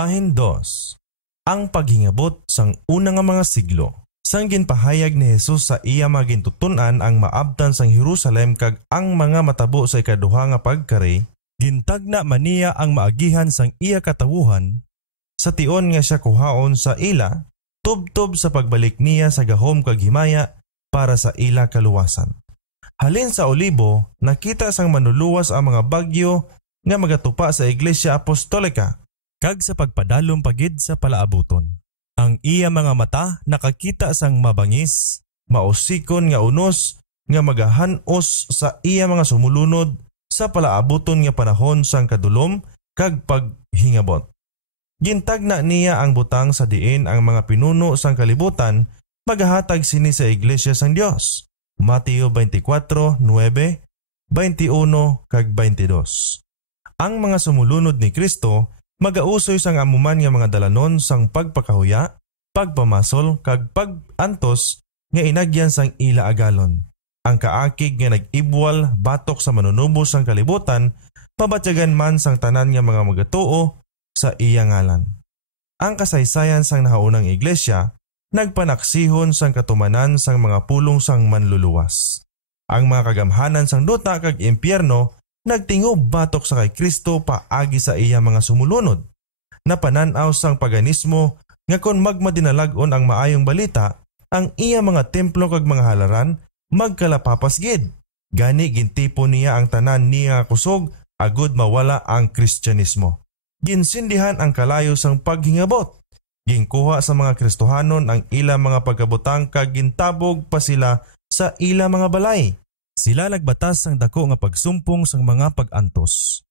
Bahin 2. Ang paghingabot sang una nga mga siglo. Sang ginpahayag ni Jesus sa iya magintutunan ang maabtan sang Jerusalem kag ang mga matabo sa ikaduha nga pagkari, gintagna man niya ang maagihan sang iya katawuhan, sa tion nga siya kuhaon sa ila, tubtob sa pagbalik niya sa gahom kag himaya para sa ila kaluwasan. Halin sa Olibo, nakita sang manluluwas ang mga bagyo nga magatupa sa Iglesia Apostolika, kag sa pagpadalom pagid sa palaabuton. Ang iya mga mata nakakita sang mabangis, mausikon nga unos nga magahanos sa iya mga sumulunod sa palaabuton nga panahon sang kadulom kag paghingabot. Gintagna niya ang butang sa diin ang mga pinuno sang kalibutan magahatag sini sa Iglesia sang Dios. Mateo 24:9, 21 kag 22. Ang mga sumulunod ni Kristo magausoy sang amuman nga mga dalanon sang pagpakahuya, pagpamasol kag pagantos nga inagyan sang ila agalon. Ang kaakig nga nag-ibwal batok sa manunubo sang kalibutan, pabatyagan man sang tanan nga mga magatuo sa iya ngalan. Ang kasaysayan sang nahaunang iglesia nagpanaksihon sang katumanan sang mga pulong sang manluluwas. Ang mga kagamhanan sang duta kag impyerno nagtingob batok sa kay Kristo paagi sa iya mga sumulunod. Napananaw sang paganismo nga kon magmadinalagon ang maayong balita, ang iya mga templo kag mga halaran magkalapapas gid. Gani gintipo niya ang tanan niya kusog agud mawala ang Kristyanismo. Ginsindihan ang kalayo sang paghingabot. Ginkuha sa mga Kristohanon ang ila mga pagkabutang kag gintabog pa sila sa ila mga balay. Sila nagbatas sang dako nga pagsumpong sang mga pag-antos.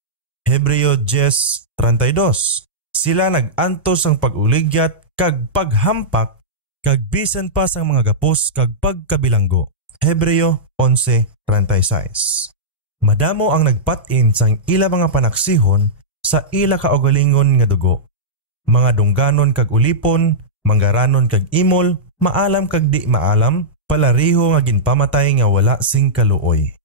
Hebreo 10:32. Sila nag-antos sang pag-uligyat kag paghampak kag bisan pa sang mga gapos kag pagkabilanggo. Hebreo 11:36. Madamo ang nagpat-in sang ila mga panaksihon sa ila kaugalingon nga dugo. Mga dungganon kag ulipon, manggaranon kag imol, maalam kag di maalam, palariho nga ginpamatay nga wala sing kaluoy.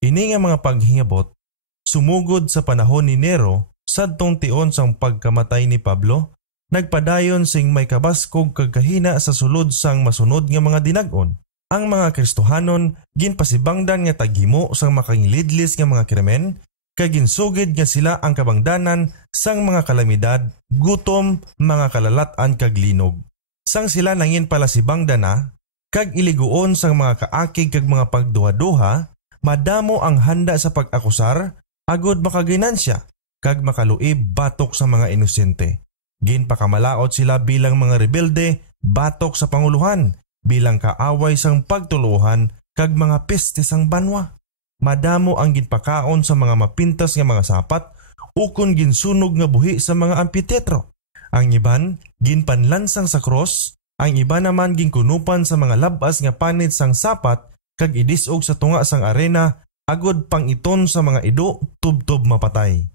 Ini nga mga paghingabot sumugod sa panahon ni Nero sadtong tion sang pagkamatay ni Pablo, nagpadayon sing may kabaskog kag kahina sa sulod sang masunod nga mga dinag-on. Ang mga Kristohanon ginpasibangdan nga taghimo sang makangilidlis nga mga krimen, kag ginsugid nga sila ang kabangdanan sang mga kalamidad, gutom, mga kalalat-an kag linog. Sang sila nangin pala sibangdan na, kag iliguon sang mga kaakig kag mga pagduha-duha, madamo ang handa sa pag-akusar, agud makaginansya, kag makaluib batok sa mga inosente. Ginpakamalaot sila bilang mga rebelde, batok sa panguluhan, bilang kaaway sang pagtuluhan, kag mga peste sang banwa. Madamo ang ginpakaon sa mga mapintas nga mga sapat, ukon ginsunog nga buhi sa mga ampitetro. Ang iban, ginpanlansang sa cross, ang iba naman ginkunupan sa mga labas nga panit sang sapat kag idisog sa tunga sang arena agod pang iton sa mga ido tubtob mapatay.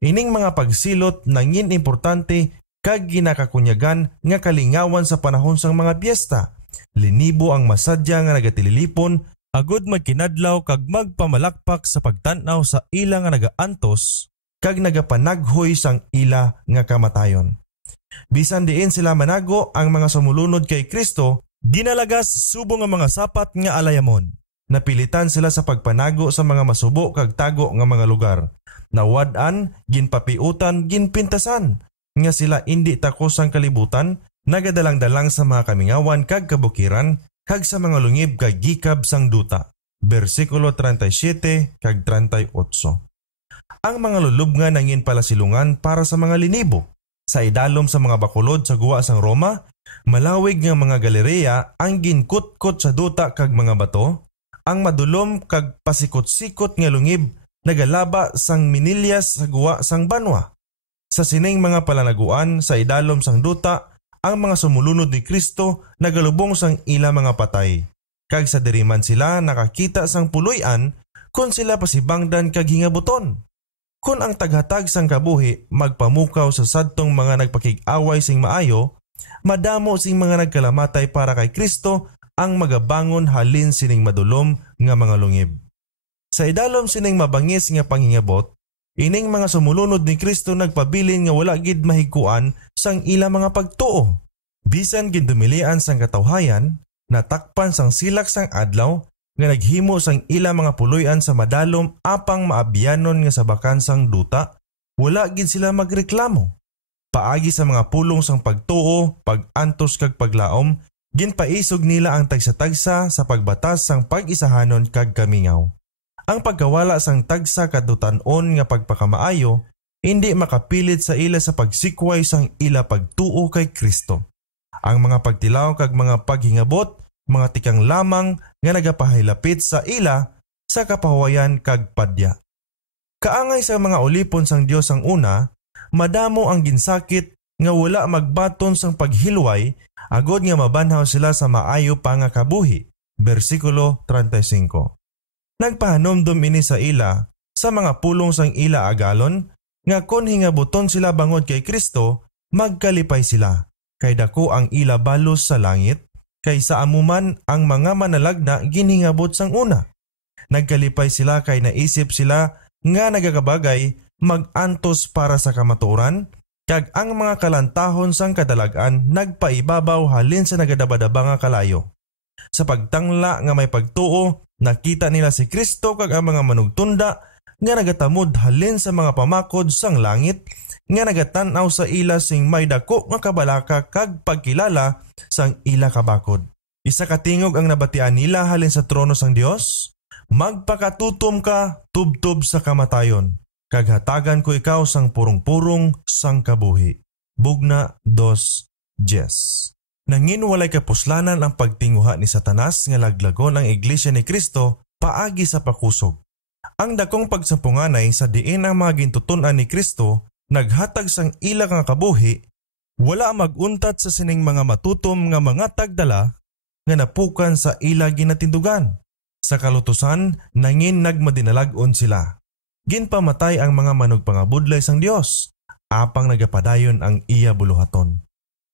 Ining mga pagsilot nangin importante kag ginakakunyagan nga kalingawan sa panahon sang mga piyesta. Linibo ang masadya nga nagatililipon agod magkinadlaw kag magpamalakpak sa pagtanaw sa ila nga nagaantos kag nagapanaghoy sang ila nga kamatayon. Bisan diin sila manago ang mga sumulunod kay Kristo, ginalagas subong ang mga sapat nga alayamon. Napilitan sila sa pagpanago sa mga masubo kag tago nga mga lugar. Nawad-an, ginpapiutan, ginpintasan, nga sila indi takos ang kalibutan, nagadalang-dalang sa mga kamingawan kag kabukiran, kag sa mga lungib kag gikab sang duta. Versikulo 37 kag 38. Ang mga lulubngan nangin pala silungan para sa mga linibo. Sa idalom sa mga bakulod sa guwa sang Roma, malawig nga mga galereya ang ginkutkot sa duta kag mga bato, ang madulom kag pasikot-sikot nga lungib nagalaba sang minilyas sa guwa sang banwa. Sa sining mga palanaguan sa idalom sang duta, ang mga sumulunod ni Kristo nagalubong sang ila mga patay. Kag sa diriman sila nakakita sang puloy-an kung sila pasibangdan kag hingabuton. Kung ang taghatag sang kabuhi magpamukaw sa sadtong mga nagpakig-away sing maayo, madamo sing mga nagkalamatay para kay Kristo ang magabangon halin sining madulom nga mga lungib. Sa idalom sining mabangis nga panghingabot, Ining mga sumulunod ni Kristo nagpabilin nga wala gid mahiguan sang ila mga pagtuo. Bisan gindumilian sang katawhayan, natakpan sang silak sang adlaw nga naghimo sang ila mga puloy-an sa madalom apang maabyanon nga sa bakansang duta, wala gid sila magreklamo. Paagi sa mga pulong sang pagtuo, pag-antos kag paglaom, ginpaisog nila ang tagsa-tagsa sa pagbatas sang pag-isahanon kag kamingaw. Ang pagkawala sang tagsa kadutanon nga pagpakamaayo, hindi makapilit sa ila sa pagsikway sang ila pagtuo kay Kristo. Ang mga pagtilaw kag mga paghingabot, mga tikang lamang nga nagapahaylapit sa ila sa kapahuwayan kag padya. Kaangay sa mga ulipon sang Dios ang una, madamo ang ginsakit nga wala magbaton sang paghilway agod nga mabanhaw sila sa maayo pa nga kabuhi. Versikulo 35. Nagpahanomdom ini sa ila sa mga pulong sang ila agalon nga kon hingabuton sila bangod kay Kristo, magkalipay sila kay dako ang ila balos sa langit kaysa amuman ang mga manalagna ginhingabot sang una. Nagkalipay sila kay naisip sila nga nagakabagay mag-antos para sa kamatuoran, kag ang mga kalantahon sang kadalagan nagpaibabaw halin sa nagadabadaba nga kalayo. Sa pagtangla nga may pagtuo, nakita nila si Kristo kag ang mga manugtunda nga nagatamod halin sa mga pamakod sang langit, nga nagatanaw sa ila sing may dako nga kabalaka kag pagkilala sang ila kabakod. Isa katingog ang nabatian nila halin sa trono sang Dios, magpakatutom ka tubtob sa kamatayon, kag hatagan ko ikaw sang purong-purong sang kabuhi. Bugna 2:10. Nangin walay kapuslanan ang pagtinguha ni Satanas nga laglagon ang iglesia ni Kristo paagi sa pakusog. Ang dakong pagsampunganay sa diin ang mga gintutunan ni Kristo naghatag sang ila nga kabuhi, wala maguntat sa sining mga matutom nga mga tagdala nga napukan sa ila ginatindugan. Sa kalutusan, nangin nagmadinalagon sila. Ginpamatay ang mga manugpangabudlay sang Dios, apang nagapadayon ang iya buluhaton.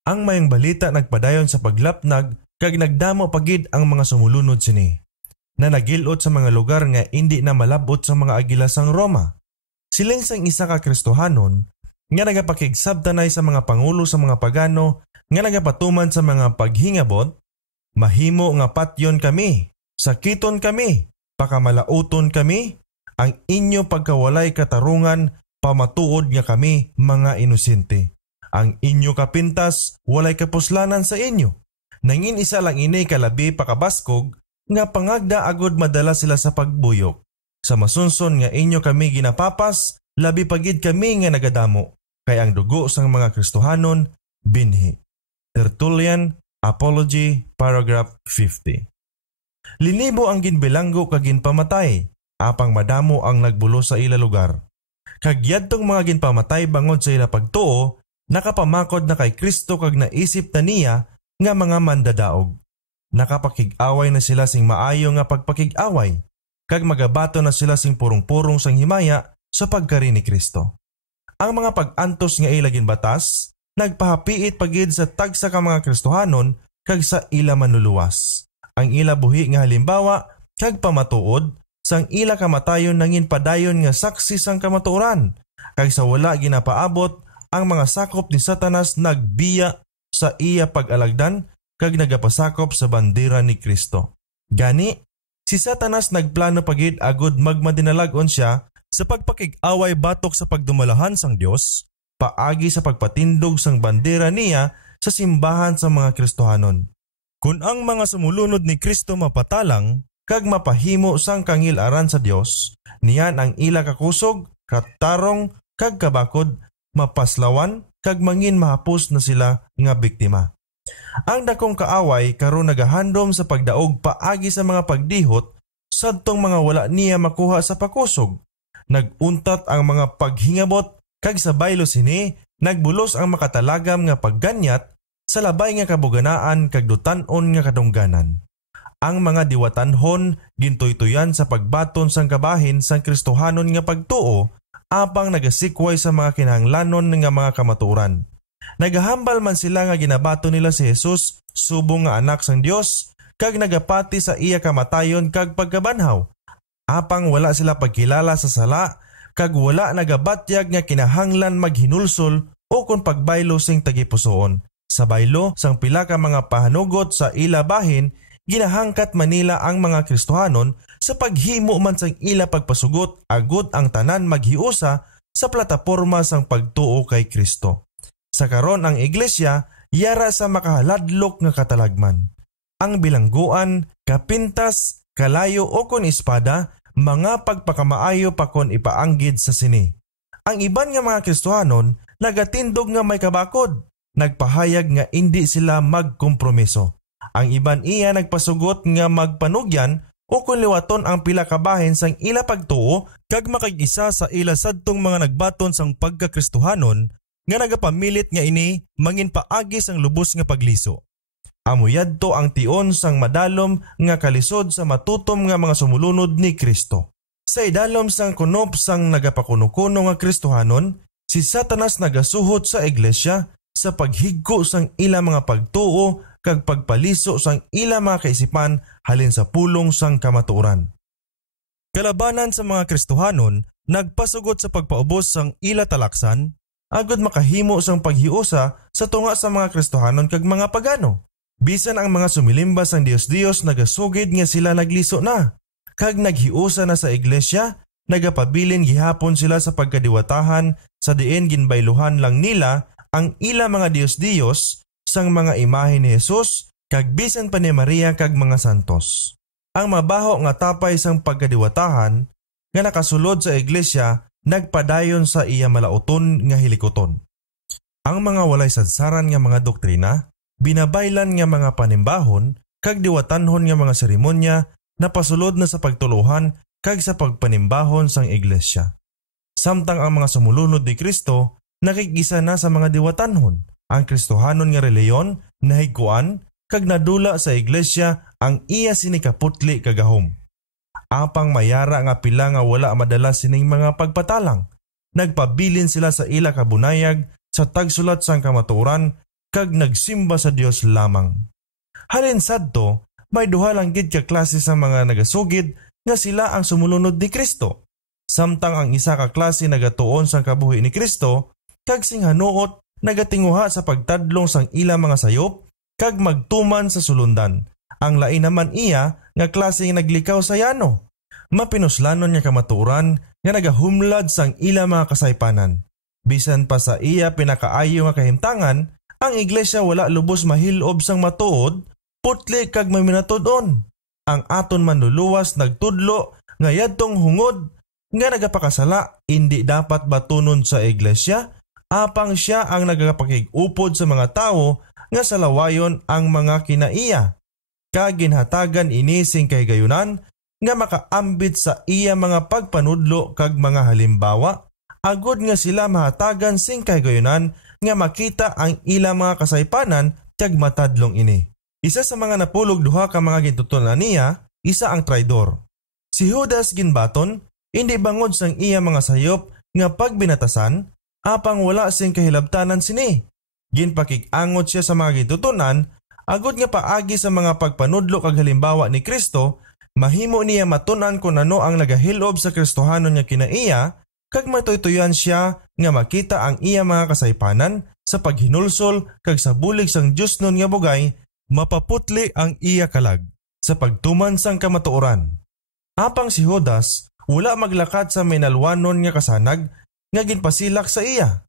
Ang mayang balita nagpadayon sa paglapnag kag nagdamo pagid ang mga sumulunod sini, na nagilot sa mga lugar nga hindi na malabot sa mga agila sang Roma. Siling sang isa ka Kristohanon nga nagapakigsabtanay sa mga pangulo sa mga pagano nga nagapatuman sa mga paghingabot, mahimo nga patyon kami, sakiton kami, pakamalauton kami, ang inyo pagkawalay katarungan, pamatuod nga kami mga inosente. Ang inyo kapintas, walay kapuslanan sa inyo. Nangin isa lang ini kalabi pakabaskog, nga pangagda agod madala sila sa pagbuyok. Sa masunson nga inyo kami ginapapas, labi pagid kami nga nagadamo, kay ang dugo sang mga Kristohanon, binhi. Tertullian, Apology, paragraph 50. Linibo ang ginbilanggo kag ginpamatay, apang madamo ang nagbulo sa ila lugar. Kag yadtong mga ginpamatay bangod sa ila pagtuo, nakapamakod na kay Kristo kag naisip na niya nga mga mandadaog. Nakapakig-away na sila sing maayo nga pagpakig-away, kag magabato na sila sing purong-purong sang himaya sa pagkari ni Kristo. Ang mga pag-antos nga ila ginbatas, nagpahapiit pagid sa tagsa ka mga Kristohanon kag sa ila manluluwas. Ang ila buhi nga halimbawa kag pamatuod sang ila kamatayon nangin padayon nga saksi sang kamatuoran, kag sa wala ginapaabot ang mga sakop ni Satanas nagbiya sa iya pag-alagdan kag nagapasakop sa bandera ni Kristo. Gani, si Satanas nagplano pagid agud magmadinalagon siya sa pagpakig-away batok sa pagdumalahan sang Dios, paagi sa pagpatindog sang bandera niya sa simbahan sa mga Kristohanon. Kung ang mga sumulunod ni Kristo mapatalang, kag mapahimo sang kangilaran sa Dios, niyan ang ila kakusog, katarong, kag kabakod, mapaslawan, kag mangin mahapos na sila nga biktima. Ang dakong kaaway karon nagahandom sa pagdaog paagi sa mga pagdihot sadtong mga wala niya makuha sa pakusog. Naguntat ang mga paghingabot, kag sa baylo sini, nagbulos ang makatalagam nga pagganyat sa labay nga kabuganaan kag dutan-on nga kadungganan. Ang mga diwatanhon gintoy-toyan sa pagbaton sang kabahin sang Kristohanon nga pagtuo, apang nagasikway sa mga kinahanglanon nga mga kamatuoran. Nagahambal man sila nga ginabato nila si Jesus, subong nga anak sang Dios, kag nagapati sa iya kamatayon kag pagkabanhaw. Apang wala sila pagkilala sa sala, kag wala nagabatyag nga kinahanglan maghinulsol o kung pagbaylo sing tagipusoon. Sa baylo sang pila ka mga pahanugot sa ila bahin, ginahangkat manila ang mga Kristohanon sa paghimo man sang ila pagpasugot agud ang tanan maghiusa sa plataporma sang pagtuo kay Kristo. Sa karon ang iglesia yara sa makahaladlok nga katalagman. Ang bilangguan, kapintas, kalayo o kon espada, mga pagpakamaayo pa kon ipaanggid sa sini. Ang iban nga mga Kristohanon nagatindog nga may kabakod, nagpahayag nga hindi sila magkompromiso. Ang iban iya nagpasugot nga magpanugyan o kung liwaton ang pila kabahin sang ila pagtuo kag makag-isa sa ila sadtong mga nagbaton sang pagkakristohanon nga nagapamilit nga ini mangin paagi sang lubos nga pagliso. Amuyadto ang tion sang madalom nga kalisod sa matutom nga mga sumulunod ni Kristo. Sa idalom sang kunop sang nagapakuno-kuno nga Kristohanon, si Satanas nagasuhot sa iglesia sa paghigko sang ila mga pagtuo kag pagpaliso sang ila mga kaisipan halin sa pulong sang kamatuoran. Kalabanan sa mga Kristohanon, nagpasugot sa pagpaubos sang ila talaksan, agud makahimo sang paghiusa sa tunga sa mga Kristohanon kag mga pagano. Bisan ang mga sumilimba sang Dios-Dios nagasugid nga sila nagliso na, kag naghiusa na sa iglesia, nagapabilin gihapon sila sa pagkadiwatahan sa diin ginbayluhan lang nila ang ila mga Dios-Dios sang mga imahe ni Jesus kag bisan pa ni Maria kag mga santos. Ang mabaho nga tapay sang pagkadiwatahan nga nakasulod sa iglesia nagpadayon sa iya malauton nga hilikoton. Ang mga walay sadsaran nga mga doktrina, binabaylan nga mga panimbahon, kag diwatanhon nga mga seremonya na pasulod na sa pagtuluhan kag sa pagpanimbahon sang iglesia. Samtang ang mga sumulunod ni Kristo, nakikisa na sa mga diwatanhon. Ang Kristohanon nga reliyon, nahigkuan, kag nadula sa iglesia ang iya sinikaputli kagahom. Apang mayara nga pila nga wala madala sining mga pagpatalang. Nagpabilin sila sa ila kabunayag sa tagsulat sang kamatuoran kag nagsimba sa Dios lamang. Halin sadto, may duha lang gid ka klase sa mga nagasugid nga sila ang sumulunod ni Kristo. Samtang ang isa ka klase nagatuon sang kabuhi ni Kristo kag sing hanuot nagatinguha sa pagtadlong sang ila mga sayop kag magtuman sa sulundan. Ang lain naman iya nga klaseng naglikaw sa yano. Mapinuslanon niya kamaturan nga nagahumlad sang ila mga kasaypanan. Bisan pa sa iya pinakaayo nga kahimtangan, ang iglesia wala lubos mahilob sang matuod, putli kag maminatudon. Ang aton manluluwas nagtudlo nga yadtong hungod nga nagapakasala hindi dapat batunon sa iglesia, apang siya ang nagapakig-upod sa mga tao nga salawayon ang mga kinaiya. Kaginhatagan inising kay gayunan nga makaambit sa iya mga pagpanudlo kag mga halimbawa, agud nga sila mahatagan sing kay gayunan nga makita ang ila mga kasaypanan kag matadlong ini. Isa sa mga napulog duha ka mga gintutunan niya, isa ang traidor. Si Judas ginbaton, hindi bangod sang iya mga sayop nga pagbinatasan, apang wala sing kahilabtanan sini. Ginpakig-angot siya sa mga gintutunan, agud nga paagi sa mga pagpanudlo kag halimbawa ni Kristo, mahimo niya matunan kung ano ang nagahilob sa Kristohanon nga kinaiya, kag matuytuyan siya nga makita ang iya mga kasaypanan sa paghinulsol kag sa bulig sang Dios nun nga bugay, mapaputli ang iya kalag sa pagtuman sang kamatuoran. Apang si Judas, wala maglakad sa minalwanon nga kasanag nga ginpasilak sa iya.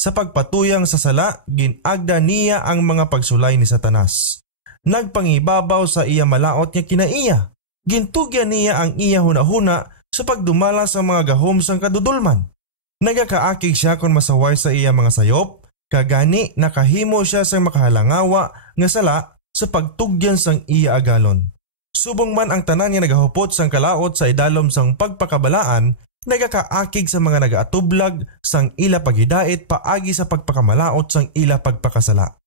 Sa pagpatuyang sa sala, ginagda niya ang mga pagsulay ni Satanas. Nagpangibabaw sa iya malaot nga kinaiya. Gintugyan niya ang iya hunahuna sa pagdumala sa mga gahom sang kadudulman. Nagakaakig siya kung masaway sa iya mga sayop, kagani nakahimo siya sa makahalangawa nga sala sa pagtugyan sang iya agalon. Subong man ang tanan nga nagahupot sang kalaot sa idalom sang pagpakabalaan, nagakaakig sa mga nagaatublag sang ila paghidait paagi sa pagpakamalaot sang ila pagpakasala.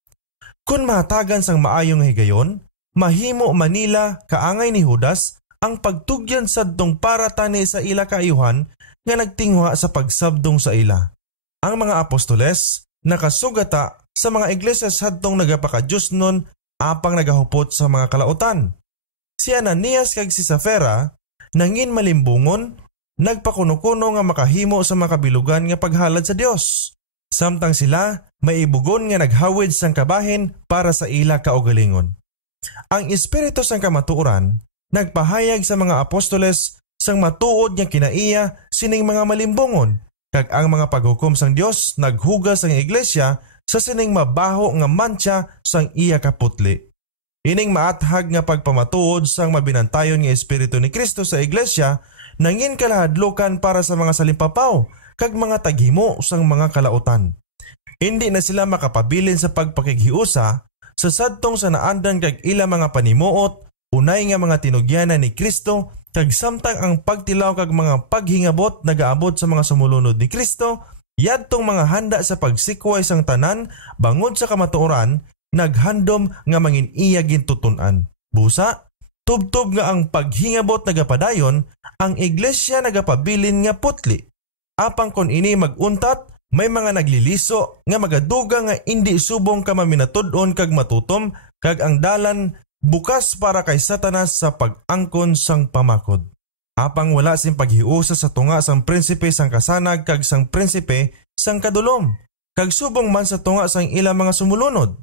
Kung mahatagan sang maayong higayon, mahimo manila kaangay ni Judas ang pagtugyan sadtong para tani sa ila kaayuhan nga nagtingwa sa pagsabdong sa ila. Ang mga apostoles nakasugata sa mga iglesia sadtong nagapakadiyos nun apang nagahupot sa mga kalautan. Si Ananias kag si Safira nangin malimbungon nagpakuno-kuno nga makahimo sa makabilugan nga paghalad sa Dios. Samtang sila maibugon nga naghawid sang kabahin para sa ila kaugalingon. Ang Espiritu sang kamatuoran nagpahayag sa mga apostoles sang matuod nga kinaiya sining mga malimbongon, kag ang mga paghukom sang Dios naghugas sang iglesia sa sining mabaho nga mantsa sang iya kaputli. Ining maathag nga pagpamatuod sang mabinantayon nga Espiritu ni Kristo sa iglesia nangin kalahadlukan para sa mga salimpapaw kag mga taghimo sang mga kalautan. Hindi na sila makapabilin sa pagpakighiusa sa sadtong sa naandan kag ila mga panimuot, unay nga mga tinugyanan ni Kristo kag samtang ang pagtilaw kag mga paghingabot nagaabot sa mga sumulunod ni Kristo, yadtong mga handa sa pagsikway sang tanan bangod sa kamatuoran, naghandom nga mangin iya gintutunan. Busa, tubtob nga ang paghingabot nagapadayon, ang iglesia nagapabilin nga putli. Apang kon ini maguntat, may mga nagliliso nga magaduga nga indi subong ka maminatud-on kag matutom kag ang dalan bukas para kay Satanas sa pag-angkon sang pamakod. Apang wala sing paghiusa sa tunga sang prinsipe sang kasanag kag sang prinsipe sang kadulom, kag subong man sa tunga sang ilang mga sumulunod.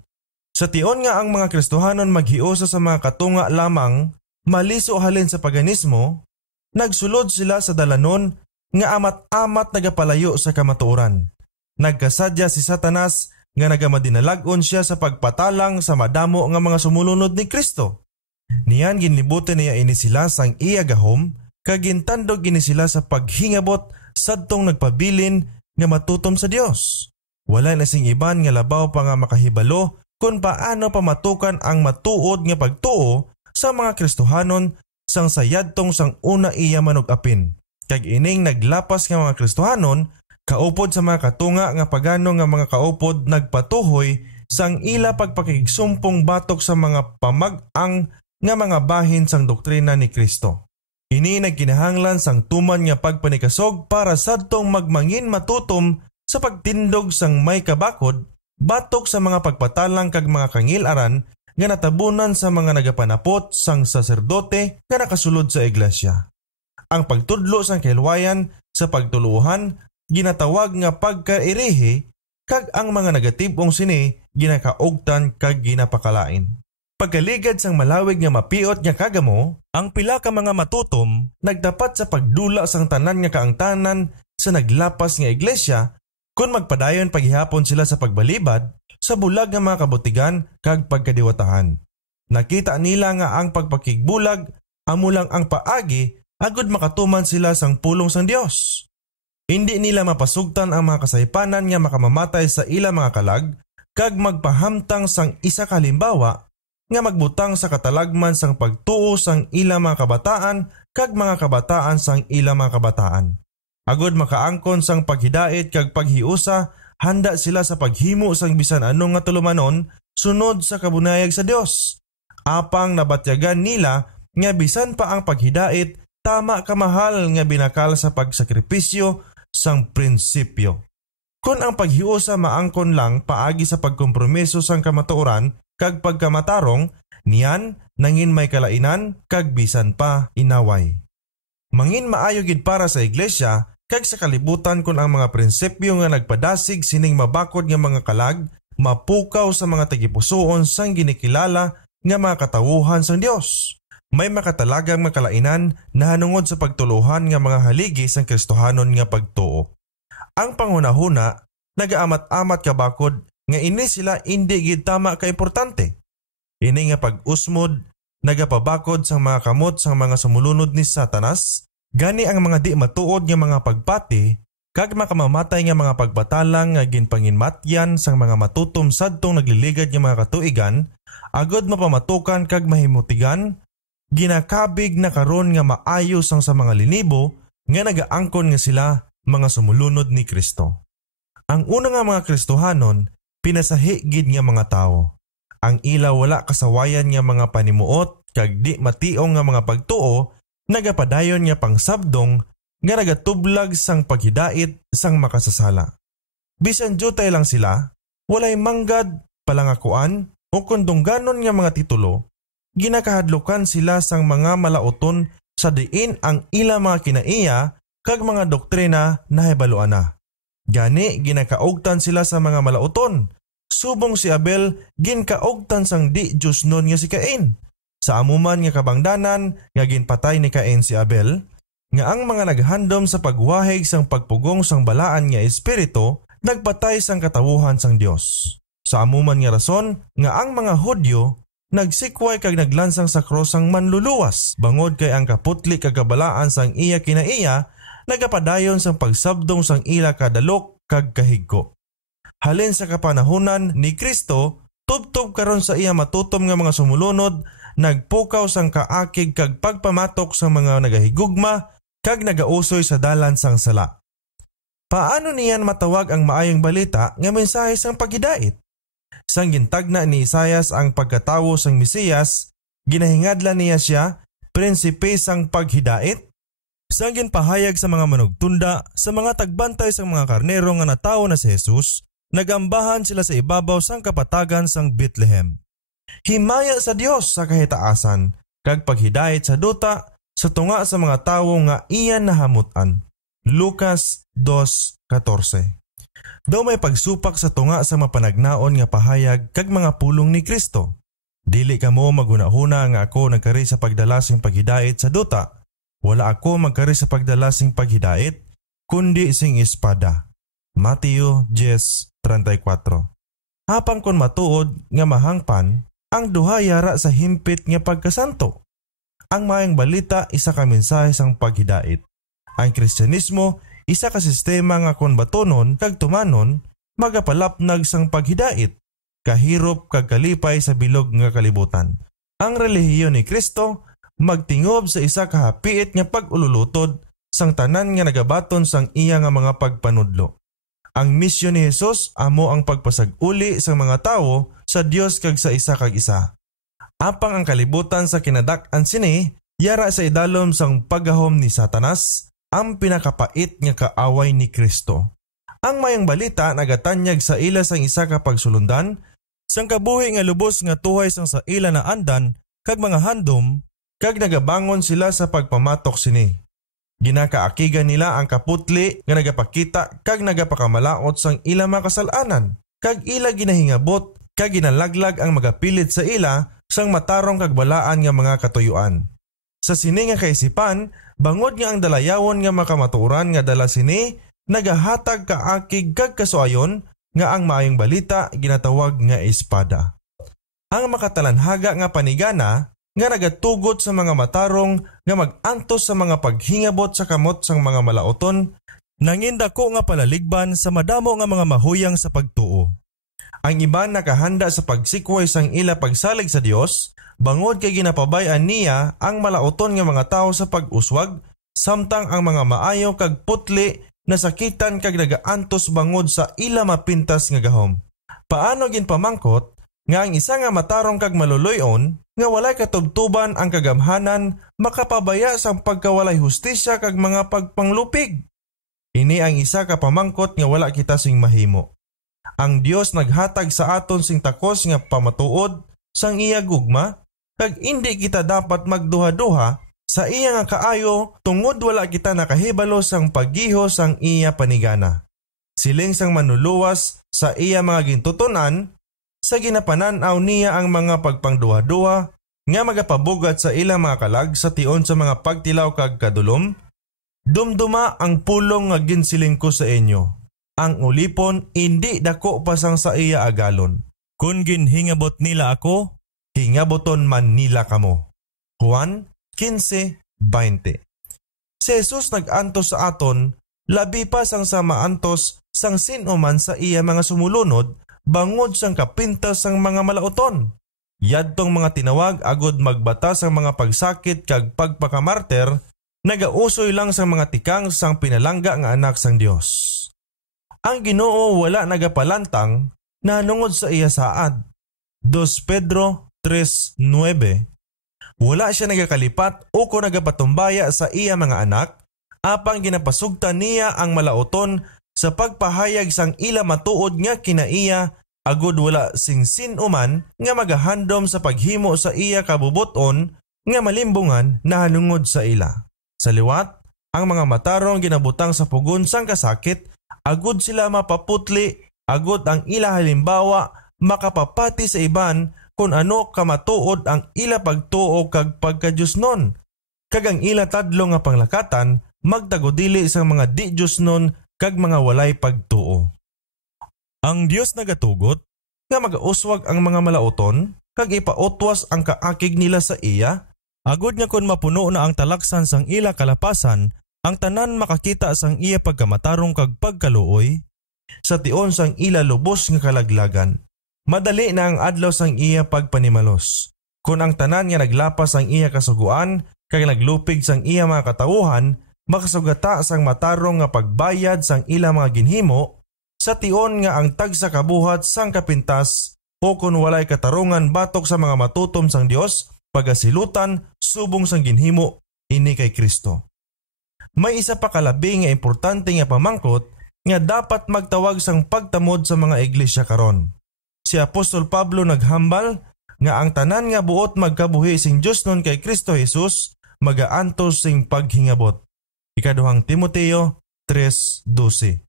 Sa tion nga ang mga Kristohanon maghiusa sa mga katunga lamang, maliso halin sa paganismo, nagsulod sila sa dalanon nga amat-amat nagapalayo sa kamatuoran. Nagkasadya si Satanas nga nagamadinalagon siya sa pagpatalang sa madamo nga mga sumulunod ni Kristo. Niyan ginlibutan niya ini sila sang iya gahom, kag gintandog ini sila sa paghingabot sadtong nagpabilin nga matutom sa Dios. Wala na sing iban nga labaw pa nga makahibalo kung paano pamatukan ang matuod nga pagtuo sa mga Kristohanon sang sayadtong sang una iya manug-apin. Kag ining naglapas nga mga Kristohanon, kaupod sa mga katunga nga pagano nga mga kaupod nagpatuhoy sang ila pagpakigsumpong batok sa mga pamag-ang nga mga bahin sang doktrina ni Kristo. Ini nagkinahanglan sang tuman nga pagpanikasog para sadtong magmangin matutom sa pagtindog sang may kabakod batok sa mga pagpatalang kag mga kangilaran nga natabunan sa mga nagapanapot sang saserdote nga nakasulod sa iglesia. Ang pagtudlo sang kailwayan sa pagtuluhan ginatawag nga pagkairihe kag ang mga negatibong sini ginakaugtan kag ginapakalain. Pagkaligad sang malawig nga mapiot nga kagamo, ang pila ka mga matutom nagdapat sa pagdula sang tanan nga kaangtanan sa naglapas nga iglesia kung magpadayon paghihapon sila sa pagbalibad sa bulag nga mga kabutigan kag pagkadiwatahan. Nakita nila nga ang pagpakigbulag amo lang ang paagi agud makatuman sila sang pulong sang Dios. Hindi nila mapasugtan ang mga kasaypanan nga makamamatay sa ila mga kalag kag magpahamtang sang isa ka halimbawa nga magbutang sa katalagman sang pagtuo sang ila mga kabataan kag mga kabataan sang ila mga kabataan. Agud makaangkon sang paghidait kag paghiusa, handa sila sa paghimo sang bisan anong nga tulumanon sunod sa kabunayag sa Dios. Apang nabatyagan nila nga bisan pa ang paghidait tama kamahal nga binakal sa pagsakripisyo sang prinsipyo. Kung ang paghiusa maangkon lang paagi sa pagkompromiso sang kamatuoran kag pagkamatarong, niyan nangin may kalainan kag bisan pa inaway. Mangin maayo gid para sa iglesia kag sa kalibutan kung ang mga prinsipyo nga nagpadasig sining mabakod nga mga kalag mapukaw sa mga tagipusoon sang ginikilala nga mga katawuhan sang Dios. May makatalagang makalainan na hanungod sa pagtuluhan nga mga haligi sang Kristohanon nga pagtuo. Ang panghunahuna, nagaamat-amat kabakod nga ini sila indi gid tama ka importante. Ini nga pag-usmod, nagapabakod sang mga kamot sang mga sumulunod ni Satanas, gani ang mga di matuod nga mga pagpati, kag makamamatay nga mga pagbatalang nga ginpanginmatyan sang mga matutom sadtong nagliligad nga mga katuigan, agod mapamatukan kag mahimutigan, ginakabig na karon nga maayos ang sa mga linibo nga nagaangkon nga sila mga sumulunod ni Kristo. Ang una nga mga Kristohanon, pinasahi gid nga mga tao. Ang ila wala kasawayan nga mga panimuot kag di mationg nga mga pagtuo, nagapadayon nga pangsabdong nga nagatublag sang paghidait sang makasasala. Bisan jutay lang sila, walay manggad, palangakuan o kundungganon nga mga titulo, ginakahadlukan sila sang mga malauton sa diin ang ila mga kinaiya kag mga doktrina na hibaluan na. Gani ginakaugtan sila sa mga malauton. Subong si Abel ginkaugtan sang di Diyos nun nga si Cain. Sa amuman nga kabangdanan nga ginpatay ni Cain si Abel, nga ang mga naghandom sa pagwahig sang pagpugong sang balaan nga espiritu nagpatay sang katawuhan sang Dios. Sa amuman nga rason nga ang mga Hudyo nagsikway kag naglansang sa krus sang manluluwas bangod kay ang kaputli kag kabalaan sang iya kinaiya nagapadayon sang pagsabdong sang ila kadalok kag kahigko. Halin sa kapanahunan ni Kristo, tubtob karon sa iya matutom nga mga sumulunod, nagpukaw sang kaakig kag pagpamatok sa mga nagahigugma kag nagausoy sa dalan sang sala. Paano niyan matawag ang maayong balita nga mensahe sang paghidait? Sang gintagna ni Isaias ang pagkatawo sang Mesiyas, ginahingadlan niya siya prinsipe sang paghidait. Sang ginpahayag sa mga manugtunda sa mga tagbantay sang mga karnero nga natawo na si Jesus, nagambahan sila sa ibabaw sang kapatagan sang Bethlehem. Himaya sa Dios sa kahitaasan, kag paghidait sa duta sa tunga sa mga tawo nga iyan nahamutan. Lucas 2:14. Daw may pagsupak sa tunga sa mapanagnaon nga pahayag kag mga pulong ni Kristo. Dili kamo magunahuna nga ako nagkari sa pagdala sing paghidait sa duta. Wala ako magkari sa pagdala sing paghidait, kundi sing espada. Mateo 10:34. Hapang kon matuod nga mahangpan, ang duha yara sa himpit nga pagkasanto. Ang maayong balita isa ka mensahe sang paghidait. Ang Kristyanismo isa ka sistema nga kon batonon kag tumanon magapalapnag sang paghidait, kahirop kag kalipay sa bilog nga kalibutan. Ang relihiyon ni Kristo magtingob sa isa ka hapiit nga pag-ululutod sang tanan nga nagabaton sang iya nga mga pagpanudlo. Ang misyon ni Jesus amo ang pagpasag-uli sa mga tawo sa Dios kag sa isa kag isa. Apang ang kalibutan sa kinadak-an sini yara sa idalom sang paggahom ni Satanas, ang pinakapait nga kaaway ni Kristo. Ang mayang balita nagatanyag sa ila sang isa ka pagsulundan, sang kabuhi nga lubos nga tuhay sang sa ila na andan kag mga handom, kag nagabangon sila sa pagpamatok sini. Ginakaakigan nila ang kaputli nga nagapakita kag nagapakamalaot sang ila makasalanan, kag ila ginahingabot kag ginalaglag ang magapilit sa ila sang matarong kag balaan nga mga katuyuan. Sa sini nga kaisipan, bangod nga ang dalayawon nga makamaturan nga dala sini, nagahatag kaakig kag kasuayon nga ang maayong balita ginatawag nga espada. Ang makatalanhaga nga panigana nga nagatugot sa mga matarong nga mag-antos sa mga paghingabot sa kamot sang mga malauton, nangindako nga palaligban sa madamo nga mga mahuyang sa pagtuo. Ang iban nakahanda sa pagsikway sang ila pagsalig sa Dios, bangod kay ginapabayan niya ang malauton nga mga tao sa pag-uswag, samtang ang mga maayo kag putli nasakitan kag nagaantos bangod sa ila mapintas nga gahom. Paano ginpamangkot nga ang isa nga matarong kag maluluyon nga walay katubtuban ang kagamhanan makapabaya sang pagkawalay hustisya kag mga pagpanglupig? Ini ang isa ka pamangkot nga wala kita sing mahimo. Ang Dios naghatag sa aton sing takos nga pamatuod sang iya gugma, kag hindi kita dapat magduha-duha sa iya nga kaayo tungod wala kita nakahibalo sang paggiho sang iya panigana. Siling sang manuluwas sa iya mga gintutunan, sa ginapananaw niya ang mga pagpangduha-duha nga magapabugat sa ilang mga kalag sa tion sa mga pagtilaw kag kadulom. Dumduma ang pulong nga ginsiling ko sa inyo. Ang ulipon hindi dako pa sang sa iya agalon. Kung ginhingabot nila ako, hingaboton man nila kamo. Juan 15:20. Si Jesus nag-antos sa aton, labi pa sang sa maantos sang sinuman sa iya mga sumulunod, bangod sang kapintas sang mga malauton. Yadtong mga tinawag agod magbata sang mga pagsakit kag pagpakamarter, nagausoy lang sang mga tikang sang pinalangga nga anak sang Dios. Ang Ginoo wala nagapalantang nanungod sa iya saad. 2 Pedro 3:9. Wala siya nagakalipat o ko nagapatumbaya sa iya mga anak, apang ginapasugtan niya ang malauton sa pagpahayag sang ila matuod nga kinaiya, agod wala sing sinuman nga magahandom sa paghimo sa iya kabubuton nga malimbungan na hanungod sa ila. Sa liwat, Ang mga matarong ginabutang sa pugon sang kasakit, agud sila mapaputli, agud ang ila halimbawa makapapati sa iban kung ano kamatuod ang ila pagtuo kag pagka-Diyos nun. Kag ang ila tadlo nga panglakatan, magtagodili sa mga di-Diyos nun kag mga walay pagtuo. Ang Diyos nagatugot nga mag-uswag ang mga malauton kag ipautwas ang kaakig nila sa iya, agud nga kun mapuno na ang talaksan sang ila kalapasan, ang tanan makakita sang iya pagkamatarong kag pagkaluoy, sa tion sang ila lubos nga kalaglagan. Madali na ang adlaw sang iya pagpanimalos. Kung ang tanan nga naglapas ang iya kasuguan, kag naglupig sang iya mga katawuhan, makasugata sang matarong nga pagbayad sang ila mga ginhimo, sa tion nga ang tagsa kabuhat sang kapintas o kung walay katarungan batok sa mga matutom sang Dios, pagasilutan, subong sang ginhimo, ini kay Kristo. May isa pa kalabi nga importante nga pamangkot nga dapat magtawag sang pagtamod sa mga iglesia karon. Si Apostol Pablo naghambal nga ang tanan nga buot magkabuhi sing Dios nun kay Kristo Jesus magaantos sing paghingabot. Ikaduhang Timoteo 3:12.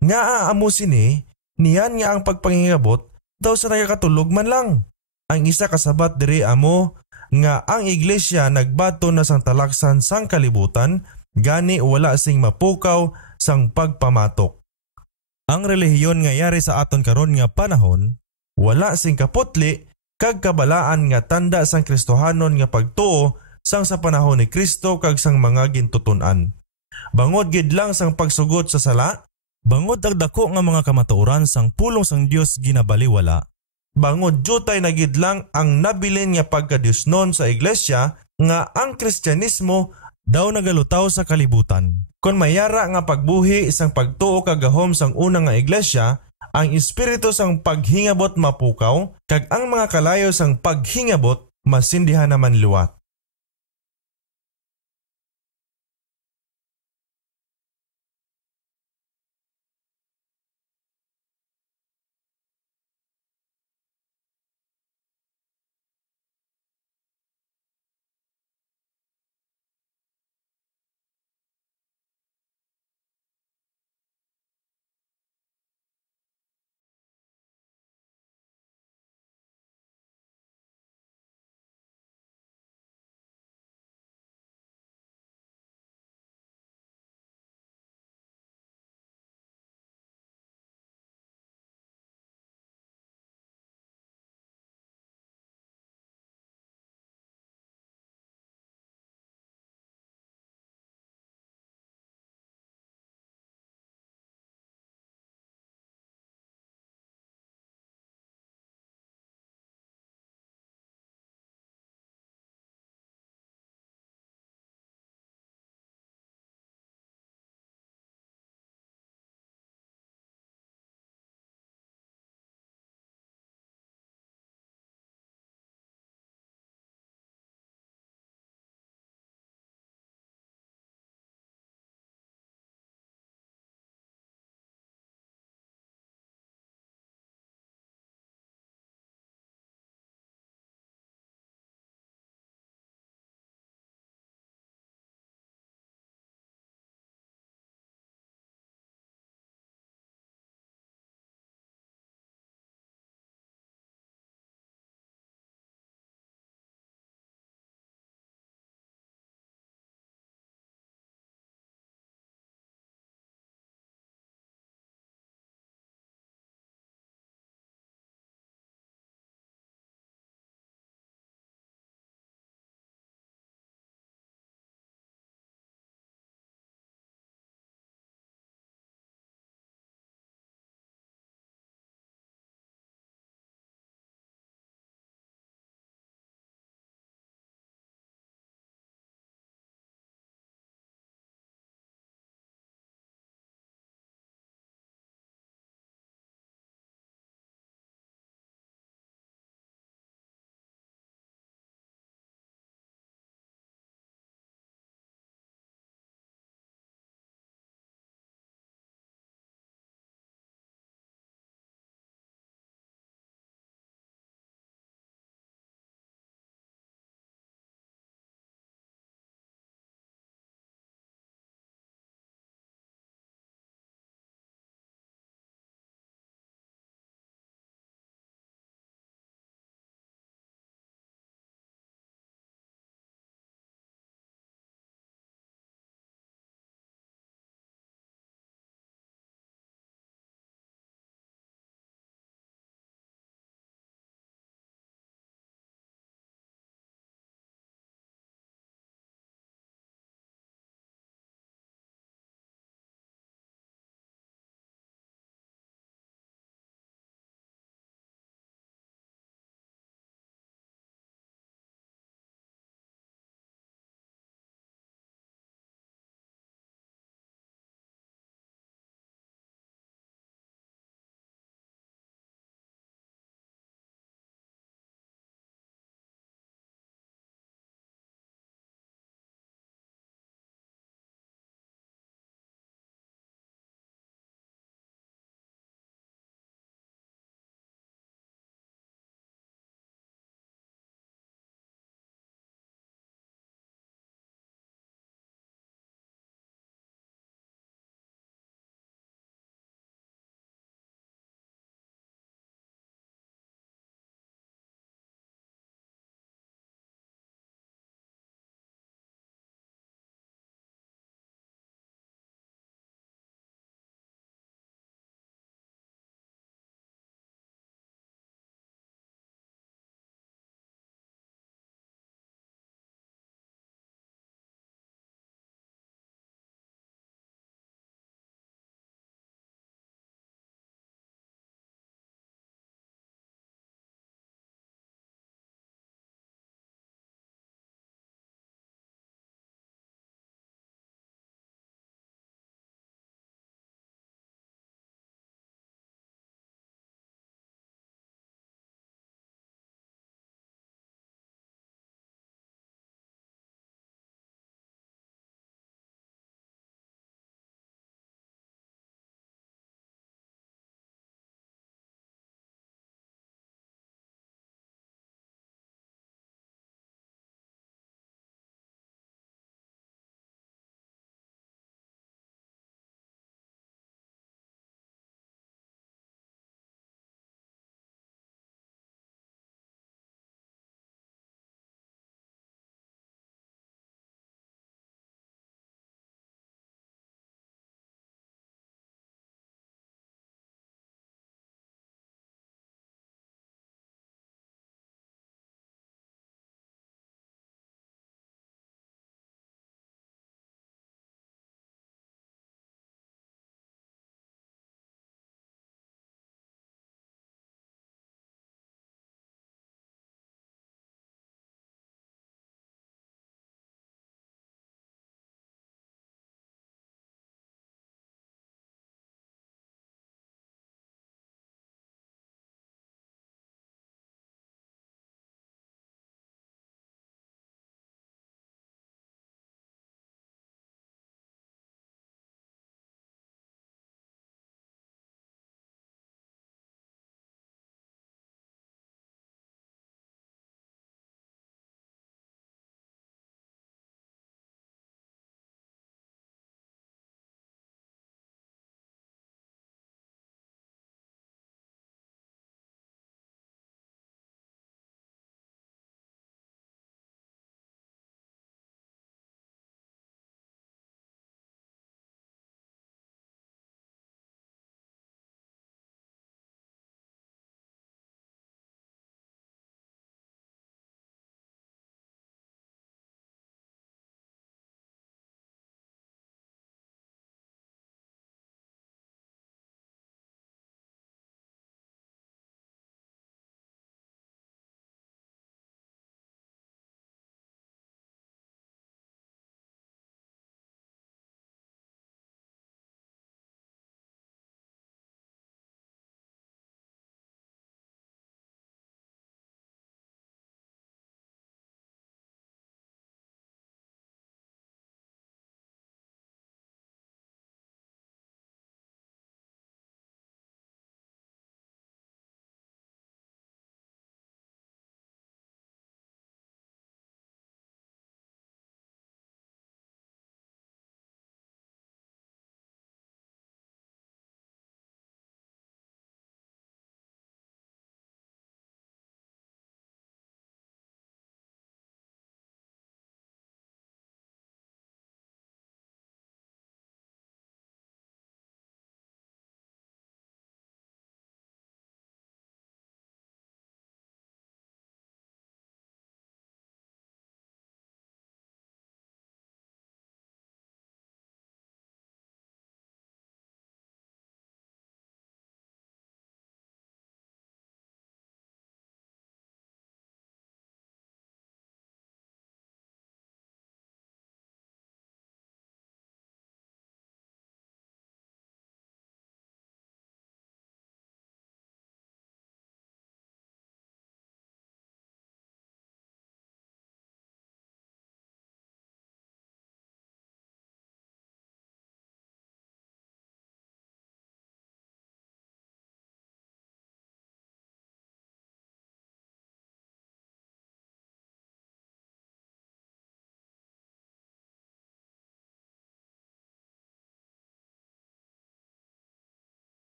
Nga aamo sini, niyan nga ang pagpangingabot daw sa nagakatulog man lang. Ang isa kasabat diri amo nga ang iglesia nagbato na sang talaksan sang kalibutan, gani wala sing mapukaw sang pagpamatok. Ang relihiyon nga yari sa aton karon nga panahon, wala sing kaputli kag kabalaan nga tanda sang Kristohanon nga pagtuo sang sa panahon ni Kristo kag sang mga gintuton-an. Bangod gid lang sang pagsugot sa sala, bangod ang dako nga mga kamatuoran sang pulong sang Dios ginabaliwala, bangod jutay na gid lang ang nabilin nga pagka-Diosnon sa iglesia nga ang Kristyanismo daw nagalutaw sa kalibutan. Kung mayara nga pagbuhi isang pagtuo kagahom sang unang nga iglesia, ang espiritu sang paghingabot mapukaw, kag ang mga kalayo sang paghingabot masindihan naman luwat.